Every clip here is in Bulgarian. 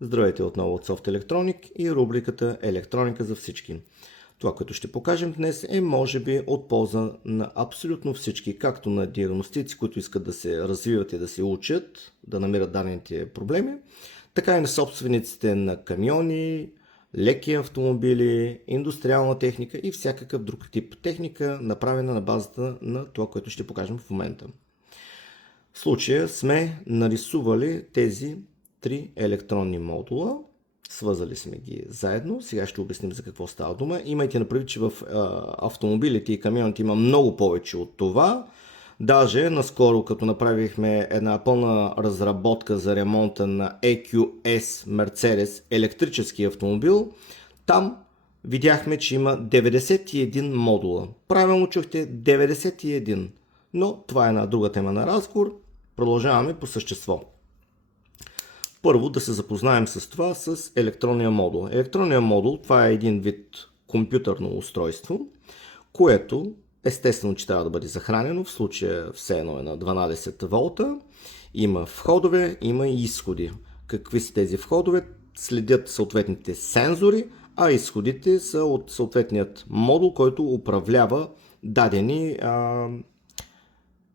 Здравейте отново от Soft Electronic и рубриката Електроника за всички. Това, което ще покажем днес е може би от полза на абсолютно всички, както на диагностици, които искат да се развиват и да се учат, да намират дадените проблеми, така и на собствениците на камиони, леки автомобили, индустриална техника и всякакъв друг тип техника, направена на базата на това, което ще покажем в момента. В случая сме нарисували тези три електронни модула, свързали сме ги заедно. Сега ще обясним за какво става дума. Имайте предвид, че в автомобилите и камионите има много повече от това. Даже наскоро, като направихме една пълна разработка за ремонта на EQS Mercedes електрически автомобил, там видяхме, че има 91 модула. Правилно чухте, 91. Но това е една друга тема на разговор. Продължаваме по същество. Първо да се запознаем с това, с електронния модул. Електронният модул, това е един вид компютърно устройство, което естествено, че трябва да бъде захранено, в случая все едно е на 12 волта. Има входове, има и изходи. Какви са тези входове? Следят съответните сензори, а изходите са от съответният модул, който управлява дадени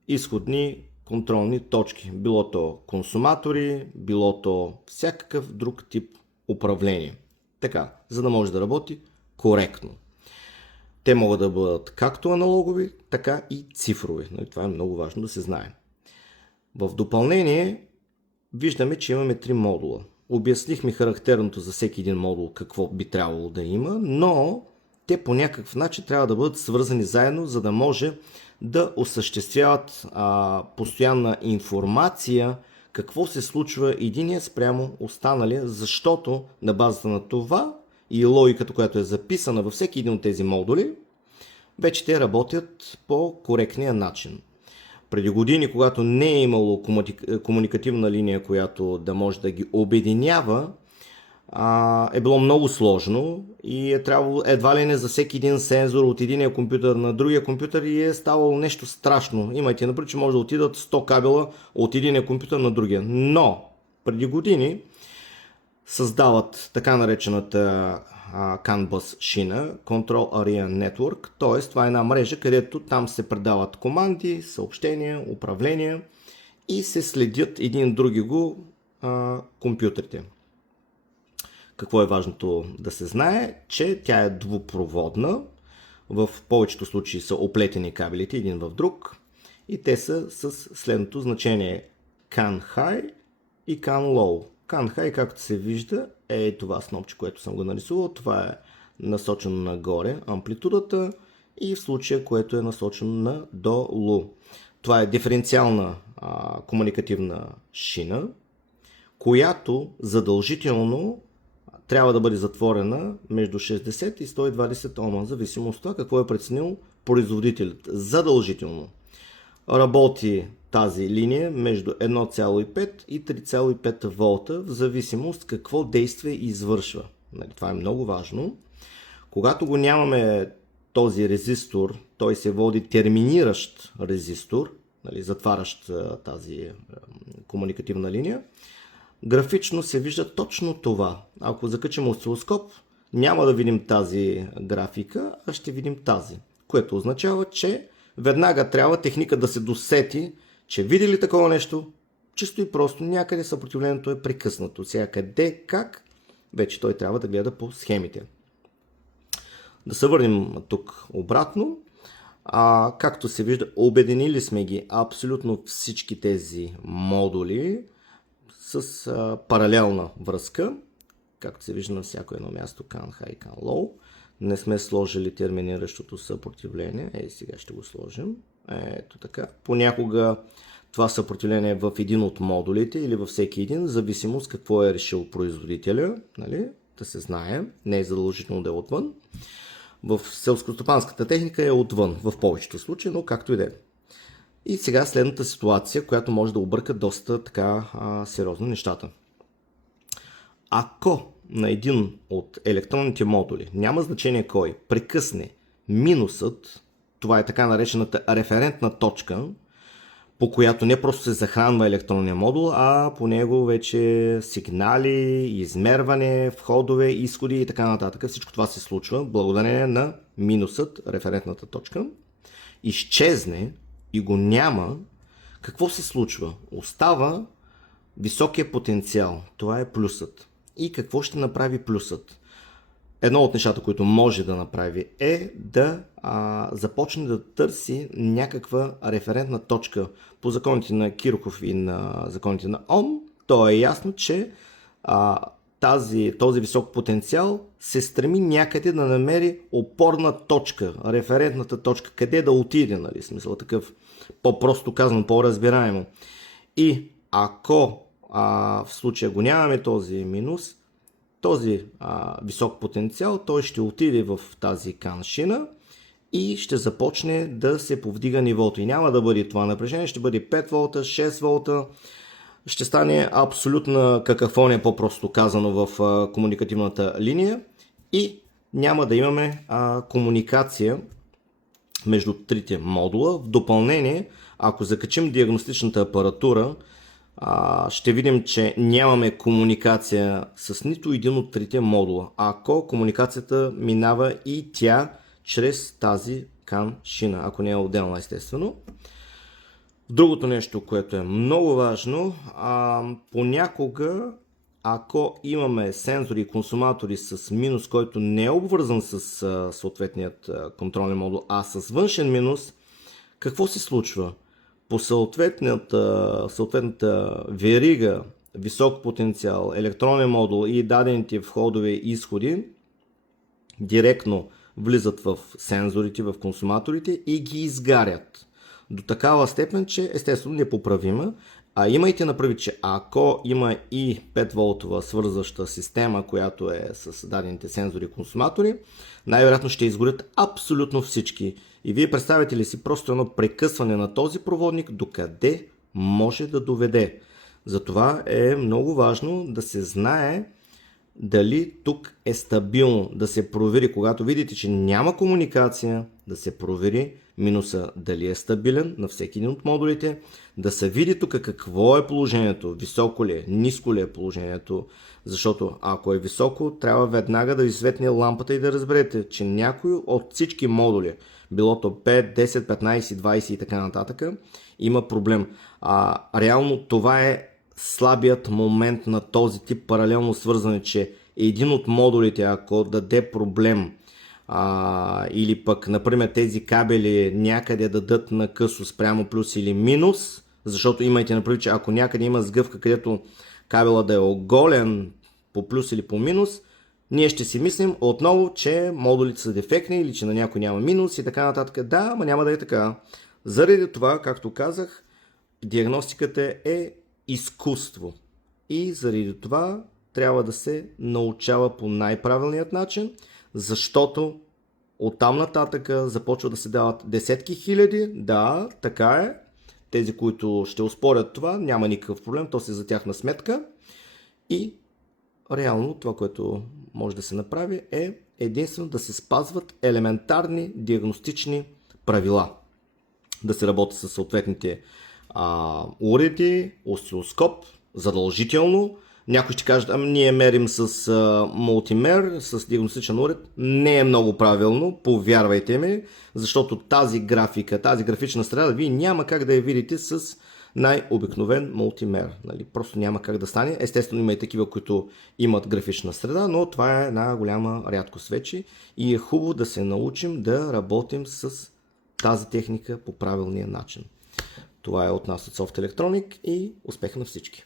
изходни контролни точки. Било то консуматори, било то всякакъв друг тип управление. Така, за да може да работи коректно. Те могат да бъдат както аналогови, така и цифрови. Това е много важно да се знае. В допълнение виждаме, че имаме три модула. Обяснихме характерното за всеки един модул какво би трябвало да има, но те по някакъв начин трябва да бъдат свързани заедно, за да може да осъществяват постоянна информация какво се случва единия спрямо останалия, защото на базата на това и логиката, която е записана във всеки един от тези модули, вече те работят по коректния начин. Преди години, когато не е имало комуникативна линия, която да може да ги обединява, е било много сложно и е трябвало едва ли не за всеки един сензор от единия компютър на другия компютър и е ставало нещо страшно. Имайте напред, че може да отидат 100 кабела от единия компютър на другия. Но преди години създават така наречената CAN bus шина, Control Area Network, т.е. това е една мрежа, където там се предават команди, съобщения, управления и се следят един други го компютрите. Какво е важното да се знае, че тя е двупроводна, в повечето случаи са оплетени кабелите един в друг и те са с следното значение CAN High и CAN Low. CAN High, както се вижда, е това снопче, което съм го нарисувал. Това е насочено нагоре амплитудата и в случая, което е насочено надолу. Това е диференциална комуникативна шина, която задължително трябва да бъде затворена между 60 и 120 Ома, в зависимост от това какво е преценил производителят. Задължително работи тази линия между 1,5 и 3,5 волта, в зависимост какво действие извършва. Това е много важно. Когато го нямаме този резистор, той се води терминиращ резистор, затварящ тази комуникативна линия. Графично се вижда точно това. Ако закачим осцилоскоп, няма да видим тази графика, а ще видим тази. Което означава, че веднага трябва техника да се досети, че види ли такова нещо, чисто и просто някъде съпротивлението е прекъснато. Сега къде, как, вече той трябва да гледа по схемите. Да се върнем тук обратно. Както се вижда, обединили сме ги абсолютно всички тези модули с паралелна връзка, както се вижда на всяко едно място CAN High и CAN Low. Не сме сложили терминиращото съпротивление. Сега ще го сложим. Ето така. Понякога това съпротивление е в един от модулите или във всеки един, в зависимост какво е решил производителя, да се знае. Не е задължително да е отвън. В селскостопанската техника е отвън в повечето случаи, но както и да е. И сега следната ситуация, която може да обърка доста така сериозно нещата. Ако на един от електронните модули, няма значение кой, прекъсне минусът, това е така наречената референтна точка, по която не просто се захранва електронния модул, а по него вече сигнали, измерване, входове, изходи и така нататък. Всичко това се случва благодарение на минусът, референтната точка. Изчезне и го няма, какво се случва? Остава високия потенциал. Това е плюсът. И какво ще направи плюсът? Едно от нещата, които може да направи, е да започне да търси някаква референтна точка. По законите на Кирхов и на законите на Ом, то е ясно, че този висок потенциал се стреми някъде да намери опорна точка, референтната точка, къде да отиде, нали, смисъл такъв, по-просто казано, по-разбираемо. И ако в случая го нямаме този минус, този висок потенциал, той ще отиде в тази каншина и ще започне да се повдига нивото. И няма да бъде това напрежение, ще бъде 5 волта, 6 волта, ще стане абсолютна какафония, по-просто казано, в комуникативната линия и няма да имаме комуникация между трите модула. В допълнение, ако закачим диагностичната апаратура, ще видим, че нямаме комуникация с нито един от трите модула, ако комуникацията минава и тя чрез тази CAN шина, ако не е отделна, естествено. Другото нещо, което е много важно, понякога, ако имаме сензори и консуматори с минус, който не е обвързан с съответният контролен модул, а с външен минус, какво се случва? По съответната верига, висок потенциал, електронен модул и дадените входове и изходи директно влизат в сензорите, в консуматорите и ги изгарят. До такава степен, че естествено непоправима. А имайте направи, че ако има и 5 волтова свързваща система, която е с дадените сензори и консуматори, най-вероятно ще изгорят абсолютно всички. И вие представите ли си просто едно прекъсване на този проводник, докъде може да доведе. Затова е много важно да се знае дали тук е стабилно, да се провери, когато видите, че няма комуникация, да се провери минуса дали е стабилен на всеки един от модулите, да се види тук какво е положението, високо ли е, ниско ли е положението, защото ако е високо, трябва веднага да ви светне лампата и да разберете, че някой от всички модули, било то 5, 10, 15, 20 и така нататък, има проблем. Реално това е слабият момент на този тип паралелно свързване, че един от модулите, ако даде проблем, или пък, например, тези кабели някъде дадат на късо спрямо плюс или минус, защото имайте например, че ако някъде има сгъвка, където кабела да е оголен по плюс или по минус, ние ще си мислим отново, че модулите са дефектни или че на някой няма минус и така нататък. Да, ама няма да е така. Заради това, както казах, диагностиката е изкуство. И заради това трябва да се научава по най-правилният начин, защото оттам нататък започва да се дават десетки хиляди. Да, така е. Тези, които ще оспорят това, няма никакъв проблем, то си за тяхна сметка. И реално това, което може да се направи, е единствено да се спазват елементарни диагностични правила. Да се работи с съответните уреди, осцилоскоп, задължително. Някой ще каже, ние мерим с мултимер, с диагностичен уред. Не е много правилно, повярвайте ми, защото тази графика, тази графична среда, вие няма как да я видите с най-обикновен мултимер. Нали? Просто няма как да стане. Естествено има и такива, които имат графична среда, но това е една голяма рядкост вече и е хубаво да се научим да работим с тази техника по правилния начин. Това е от нас от Soft Electronic и успех на всички!